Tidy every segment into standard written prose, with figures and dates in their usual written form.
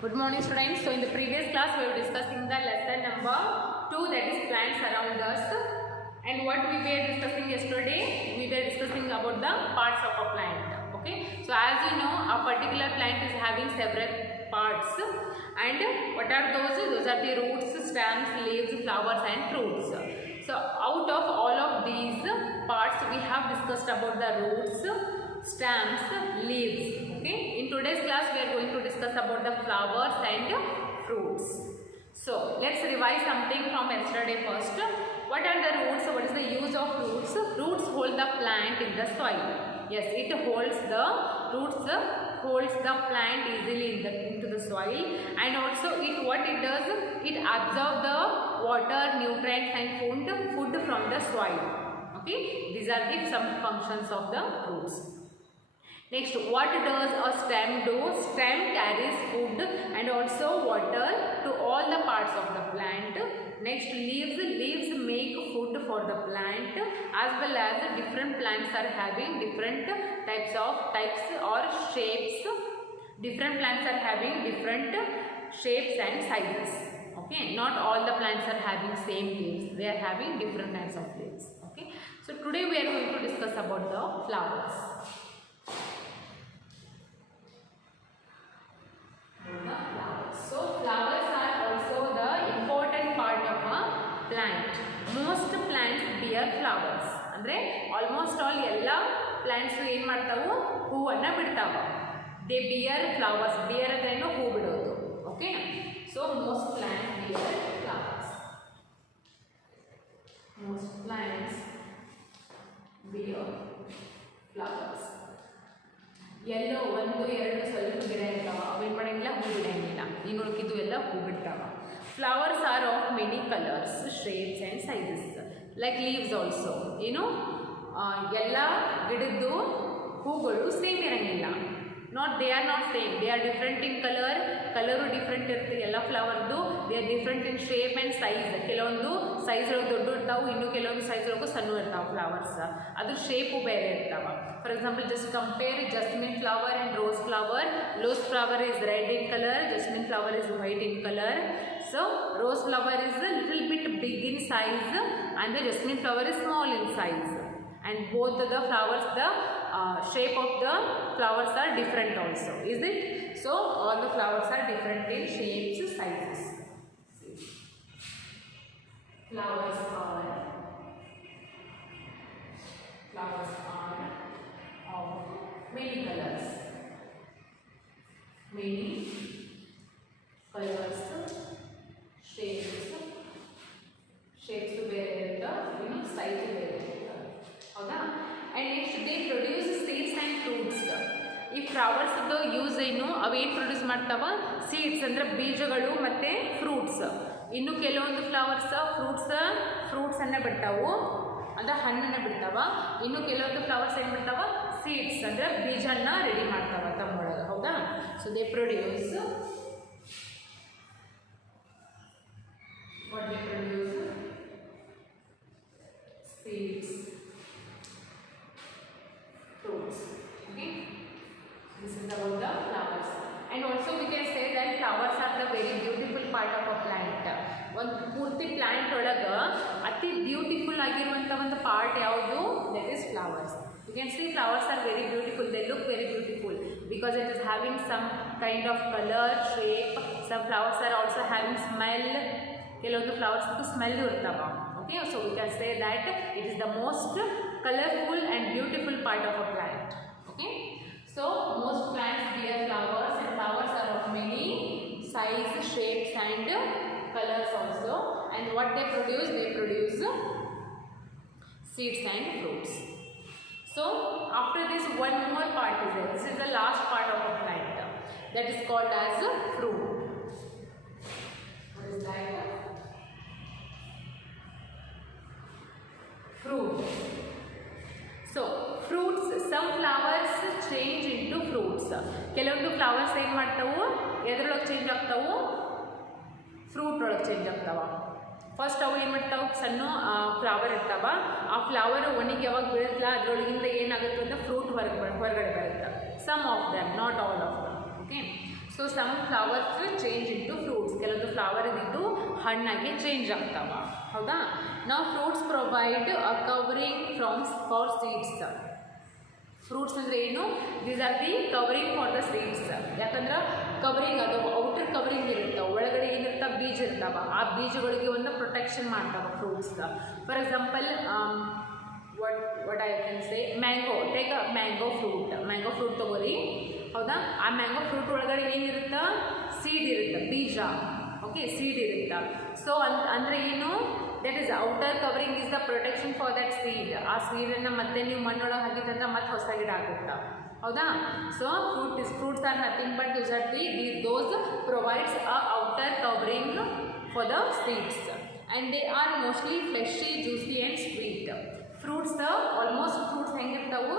Good morning students. So in the previous class we were discussing the lesson number 2, that is plants around us, and what we were discussing yesterday, we were discussing about the parts of a plant. Okay, so as you know, a particular plant is having several parts, and what are those? Those are the roots, stems, leaves, flowers and fruits. So out of all of these parts we have discussed about the roots, stems, leaves. Okay, in today's class we are going to discuss about the flowers and fruits. So let's revise something from yesterday first. What are the roots? What is the use of roots? Roots hold the plant in the soil. Yes, it holds the roots holds the plant easily into the soil, and also what it does, it absorbs the water, nutrients and food from the soil. Okay, these are the some functions of the roots. Next, what does a stem do? Stem carries food and also water to all the parts of the plant. Next, leaves make food for the plant, as well as different plants are having different types or shapes. Different plants are having different shapes and sizes. Okay, not all the plants are having same leaves. They are having different kinds of leaves. Okay, so today we are going to discuss about the flowers. So flowers are also the important part of a plant. Most plants bear flowers. Andre almost all ella plants ಏನು ಮಾಡ್ತಾವು ಹೂವನ್ನ ಬಿಡ್ತಾವ. They bear flowers. Bear ಅಂದ್ರೇನು ಹೂ ಬಿಡೋದು. Okay, so most plants bear flowers. Most plants bear flowers. ಎಲ್ಲೋ ಒಂದು ಎರಡು ಸ್ವಲ್ಪ ಗಿಡ ಇರ್ತಾವ, ಅವೇನು ಮಾಡಂಗಿಲ್ಲ, ಹೂ ಬಿಡಂಗಿಲ್ಲ. ಇನ್ನು ಉಳಿಕಿದ್ದು ಎಲ್ಲ ಹೂ ಬಿಡ್ತಾವ. Flowers are of many colours, shapes and sizes, like leaves also. ಏನು ಎಲ್ಲ ಗಿಡದ್ದು ಹೂಗಳು ಸೇಮ್ ಇರಂಗಿಲ್ಲ. they are not same, they are different in ಕಲರು ಡಿಫ್ರೆಂಟ್ ಇರುತ್ತೆ ಎಲ್ಲ ಫ್ಲವರ್ದು. They are different in shape and size. ಕೆಲವೊಂದು ಸೈಜ್ ಒಳಗೆ ದೊಡ್ಡ ಇರ್ತಾವೆ, ಇನ್ನು ಕೆಲವೊಂದು ಸೈಜ್ ಒಳಗೆ ಸಣ್ಣ ಇರ್ತಾವೆ ಫ್ಲವರ್ಸ್. ಅದ್ರ ಶೇಪು ಬೇರೆ ಇರ್ತಾವೆ. For example, just compare jasmine flower and rose flower. Rose flower is red in color, jasmine flower is white in color. So rose flower is a little bit big in size and the jasmine flower is small in size, and both the flowers, the shape of the flowers are different also, is it? So all the flowers are different in shapes, sizes. Flowers are of many colors, shapes ಬೇರೆ ಇರುತ್ತೆ, ಇನ್ನು ಸೈಜ್ ಬೇರೆ ಇರುತ್ತೆ. ಹೌದಾ? And next they produce seeds and fruits. ಈ ಫ್ಲವರ್ಸ್ದು ಯೂಸ್ ಏನು, ಅವೇನು ಪ್ರೊಡ್ಯೂಸ್ ಮಾಡ್ತಾವ? ಸೀಡ್ಸ್ ಅಂದರೆ ಬೀಜಗಳು ಮತ್ತು ಫ್ರೂಟ್ಸ್. ಇನ್ನು ಕೆಲವೊಂದು ಫ್ಲವರ್ಸ್ ಫ್ರೂಟ್ಸನ್ನು ಬಿಡ್ತಾವು, ಅಂದರೆ ಹಣ್ಣನ್ನು ಬಿಡ್ತಾವ. ಇನ್ನು ಕೆಲವೊಂದು ಫ್ಲವರ್ಸ್ ಏನು ಬಿಡ್ತಾವ? ಸೀಡ್ಸ್ ಅಂದರೆ ಬೀಜನ ರೆಡಿ ಮಾಡ್ತಾವ ತಮ್ಮೊಳಗೆ. ಹೌದಾ? So they produce seeds, fruits. Okay, this is about the flowers. And also we can say that flowers are the very beautiful part of a plant. ಒಂದು ಪೂರ್ತಿ ಪ್ಲಾಂಟ್ ಒಳಗೆ ಅತಿ ಬ್ಯೂಟಿಫುಲ್ ಆಗಿರುವಂಥ ಒಂದು ಪಾರ್ಟ್ ಯಾವುದು? That is flowers. You can see flowers are very beautiful. They look very beautiful because it is having some kind of color, shape. Some flowers are also having smell. ಕೆಲವೊಂದು ಫ್ಲವರ್ಸ್ದು ಸ್ಮೆಲ್ ಇರ್ತಾವ. Okay, so we can say that it is the most colorful and beautiful part of a plant. Okay, so most plants bear flowers, and flowers are of many size, shapes and colors also. And what they produce? They produce seeds and fruits. So after this, one more part is there. This is the last part of a plant, that is called as fruit. What is that? Fruit. So fruits, some flowers change into fruits. ಕೆಲವೊಂದು ಫ್ಲವರ್ಸ್ ಏನು ಮಾಡ್ತಾವು? ಎದ್ರೊಳಗೆ ಚೇಂಜ್ ಆಗ್ತಾವು? ಫ್ರೂಟ್ ಒಳಗೆ ಚೇಂಜ್ ಆಗ್ತಾವ. ಫಸ್ಟ್ ಅವು ಏನು ಮಾಡ್ತಾವೆ? ಸಣ್ಣ ಫ್ಲವರ್ ಇರ್ತಾವ. ಆ ಫ್ಲವರ್ ಒಣಗಿ ಯಾವಾಗ ಬೀಳುತ್ತಲ್ಲ, ಅದರೊಳಗಿಂದ ಏನಾಗುತ್ತೆ ಅಂದರೆ ಫ್ರೂಟ್ ಹೊರಗಡೆ ಬರುತ್ತೆ. Some of them, not all of them. Okay, so some flowers change into fruits, ಕೆಲವೊಂದು ಫ್ಲವರ್ ಇದ್ದು ಹಣ್ಣಾಗಿ ಚೇಂಜ್ ಆಗ್ತಾವ, ಹೌದಾ. ನಾವು fruits provide a covering for seeds. Fruits ಅಂದರೆ ಏನು? These are the covering for the seeds. ಯಾಕಂದ್ರೆ ಕವರಿಂಗ್ ಅದು ಔಟರ್ ಕವರಿಂಗ್ ಇರುತ್ತೆ, ಒಳಗಡೆ ಏನಿರ್ತಾವೆ ಬೀಜ ಇರ್ತಾವ, ಆ ಬೀಜಗಳಿಗೆ ಒಂದು ಪ್ರೊಟೆಕ್ಷನ್ ಮಾಡ್ತಾವೆ fruits. For example what I can say, mango, take a mango fruit ತೊಗೊರಿ, ಹೌದಾ. ಆ ಮ್ಯಾಂಗೋ ಫ್ರೂಟ್ ಒಳಗಡೆ ಏನಿರುತ್ತೆ? ಸೀಡ್ ಇರುತ್ತೆ, ಬೀಜ, ಓಕೆ, ಸೀಡ್ ಇರುತ್ತೆ. ಸೊ ಅಂದರೆ ಏನು? That is outer covering is the protection for that seed. ಆ ಸೀಡನ್ನು ಮತ್ತೆ ನೀವು ಮಣ್ಣೊಳಗೆ ಹಾಕಿದ್ರೆ ಮತ್ತೆ ಹೊಸ ಗಿಡ ಆಗುತ್ತೆ, ಹೌದಾ. So fruits are nothing but those provides a outer covering for the seeds and they are mostly fleshy, juicy and sweet. Fruits almost fruits ಹೆಂಗಿರ್ತಾವೆ?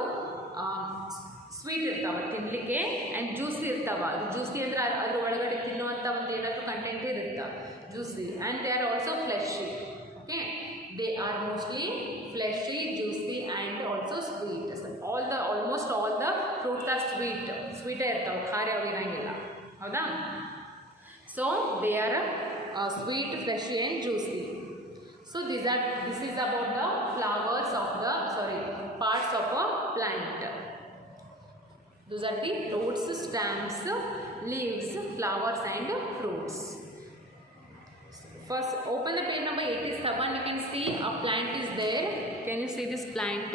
ಸ್ವೀಟ್ ಇರ್ತಾವೆ ತಿನ್ನಲಿಕ್ಕೆ, ಆ್ಯಂಡ್ ಜ್ಯೂಸಿ ಇರ್ತಾವೆ. ಅದು ಜ್ಯೂಸಿ ಅಂದರೆ ಅದ್ರ ಒಳಗಡೆ ತಿನ್ನುವಂಥ ಒಂದು ಏನಾದರೂ ಕಂಟೆಂಟ್ ಇರುತ್ತೆ, juicy. And they are also fleshy, okay. They are mostly fleshy, juicy and also sweet. Almost all the fruits are ಸ್ವೀಟೇ ಇರ್ತಾವೆ, ಖಾರ ಯಾವ ಇರೋಂಗಿಲ್ಲ, ಹೌದಾ. So they are sweet, fleshy and juicy. So this is about the flowers of the parts of a plant. Those are the roots, stems, leaves, flowers and fruits. First open the page number 87. You can see a plant is there. Can you see this plant?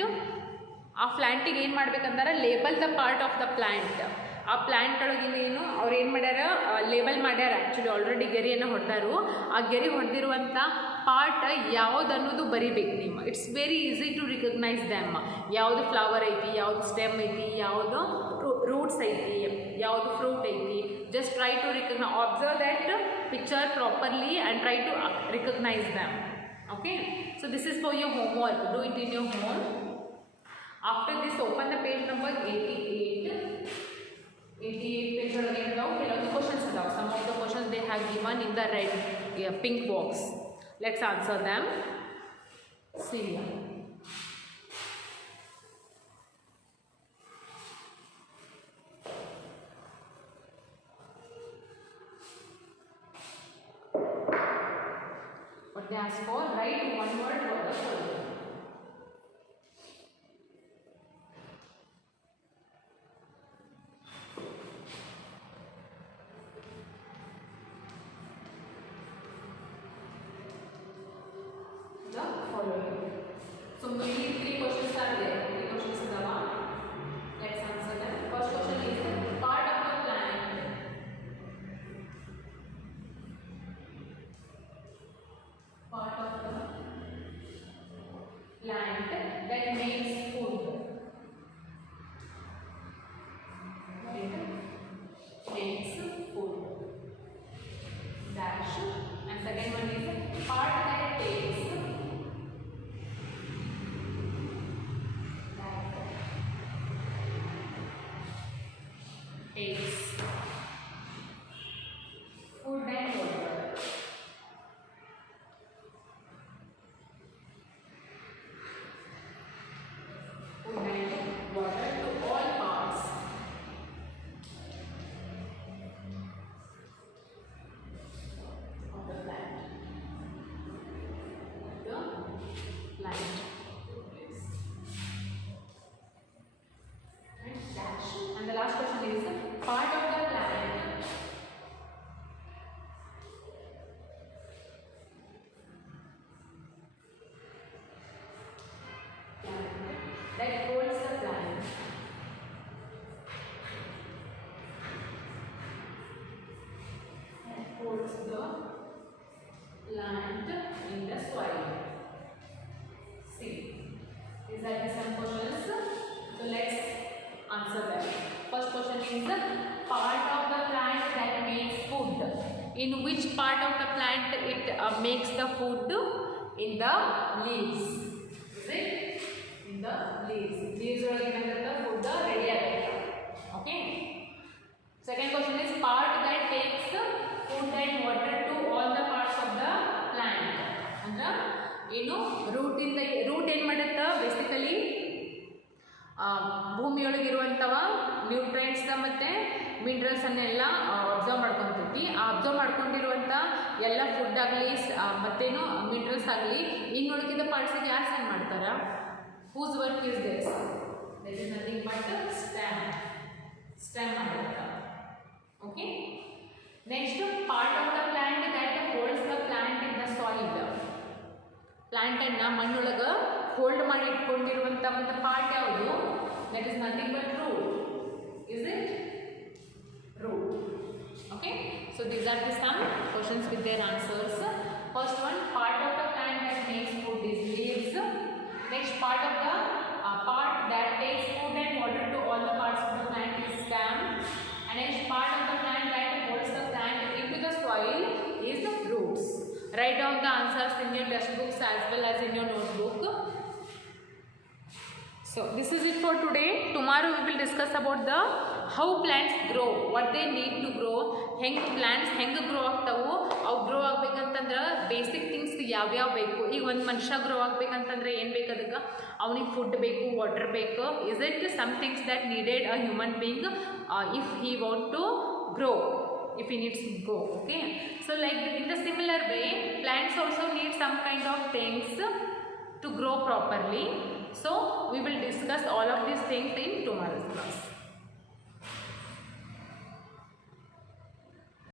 ಆ ಪ್ಲ್ಯಾಂಟಿಗೆ ಏನು ಮಾಡ್ಬೇಕಂದ್ರೆ label the part of the plant. ಆ ಪ್ಲ್ಯಾಂಟ್ ಒಳಗಿನ ಏನು ಅವ್ರು ಏನು ಮಾಡ್ಯಾರ? ಲೇಬಲ್ ಮಾಡ್ಯಾರ. ಆ್ಯಕ್ಚುಲಿ ಆಲ್ರೆಡಿ ಗೆರೆಯನ್ನು ಹೊಡೆದಾರು. ಆ ಗೆರೆ ಹೊಡೆದಿರುವಂಥ ಪಾರ್ಟ್ ಯಾವುದು ಅನ್ನೋದು ಬರಿಬೇಕು ನೀವು. It's very easy to recognise them. ಯಾವುದು ಫ್ಲವರ್ ಐತಿ, ಯಾವುದು ಸ್ಟೆಮ್ ಐತಿ, ಯಾವುದು ರೂಟ್ಸ್ ಐತಿ, ಯಾವುದು ಫ್ರೂಟ್ ಐತಿ. Just try to observe that picture properly and try to recognise them. Okay, so this is for your homework. Do it in your home. After this, open the page number 88. 88 page ಒಳಗೆ ಕೆಲವೊಂದು questions ಇದಾವೆ. Some of the questions they have given in the red, pink box. Let's answer them. See. What they ask for? Write one word for the following. So maybe 3 questions are there. 3 questions are there. Let's answer them. First question is part of the plant. Part of the plant that makes food. Right? Makes food. Dash. And second one is part that takes. Takes food and water. Food and water to all parts. Of the plant. The plant. And dash. And the last question is part of the plant that holds the plant. That holds the plant in the soil. See, these are some questions. So let's answer them. First question is part of the plant that makes food. In which part of the plant it makes the food? In the leaves. Is it? In the leaves. Leaves ಒಳಗೆ ಏನಾಗುತ್ತೆ? food ready ಆಗುತ್ತೆ. Okay. Second question is part that takes food and water to all the parts of the plant. ಅಂದ್ರೆ ಏನು? ರೂಟ್ ಏನು ಮಾಡುತ್ತೆ? ಬೇಸಿಕಲಿ ಭೂಮಿಯೊಳಗಿರುವಂಥವ ನ್ಯೂಟ್ರಿಯೆಂಟ್ಸ್ ಮತ್ತು ಮಿನರಲ್ಸನ್ನೆಲ್ಲ ಅಬ್ಸರ್ವ್ ಮಾಡ್ಕೊತೈತಿ. ಆ ಅಬ್ಸರ್ವ್ ಮಾಡ್ಕೊಂಡಿರುವಂಥ ಎಲ್ಲ ಫುಡ್ ಆಗಲಿ ಮತ್ತೇನು ಮಿನರಲ್ಸ್ ಆಗಲಿ ಇನ್ನು ಉಳಿದ ಪಾರ್ಟ್ಸಿಗೆ ಯಾರು ಸೆಂಡ್ ಮಾಡ್ತಾರೆ? Whose work is this? This is nothing but stem ಮಾಡಿರ್ತಾರೆ. Okay, next part of the plant that holds the plant in the soil. ಪ್ಲಾಂಟನ್ನು ಮಣ್ಣೊಳಗೆ ಹೋಲ್ಡ್ ಮಾಡಿ ಇಟ್ಕೊಂಡಿರುವಂಥ ಒಂದು ಪಾರ್ಟ್ ಯಾವುದು? That is nothing but root. Is it? root. Okay, so these are the some questions with their answers. First one, part of the plant that makes food is leaves. Next, part of the part that takes food and water to all the parts of the plant is stem. And next, part of the plant that holds the plant into the soil is the roots. Write down the answers in your test books as well as in your notebook. So this is it for today. Tomorrow we will discuss about the how plants grow, what they need to grow, plants ಹೆಂಗೆ ಗ್ರೋ ಆಗ್ತಾವು, ಅವು ಗ್ರೋ ಆಗ್ಬೇಕಂತಂದ್ರೆ basic things ಯಾವ್ಯಾವ ಬೇಕು. ಈಗ ಒಂದು ಮನುಷ್ಯ ಗ್ರೋ ಆಗ್ಬೇಕಂತಂದ್ರೆ ಏನು ಬೇಕು? ಅದಕ್ಕೆ ಅವನಿಗೆ ಫುಡ್ ಬೇಕು, ವಾಟರ್ ಬೇಕು. Is it some things that needed a human being if he want to grow, if he needs to grow. Okay, so like in the similar way, plants also need some kind of things to grow properly. So we will discuss all of these things in tomorrow's class.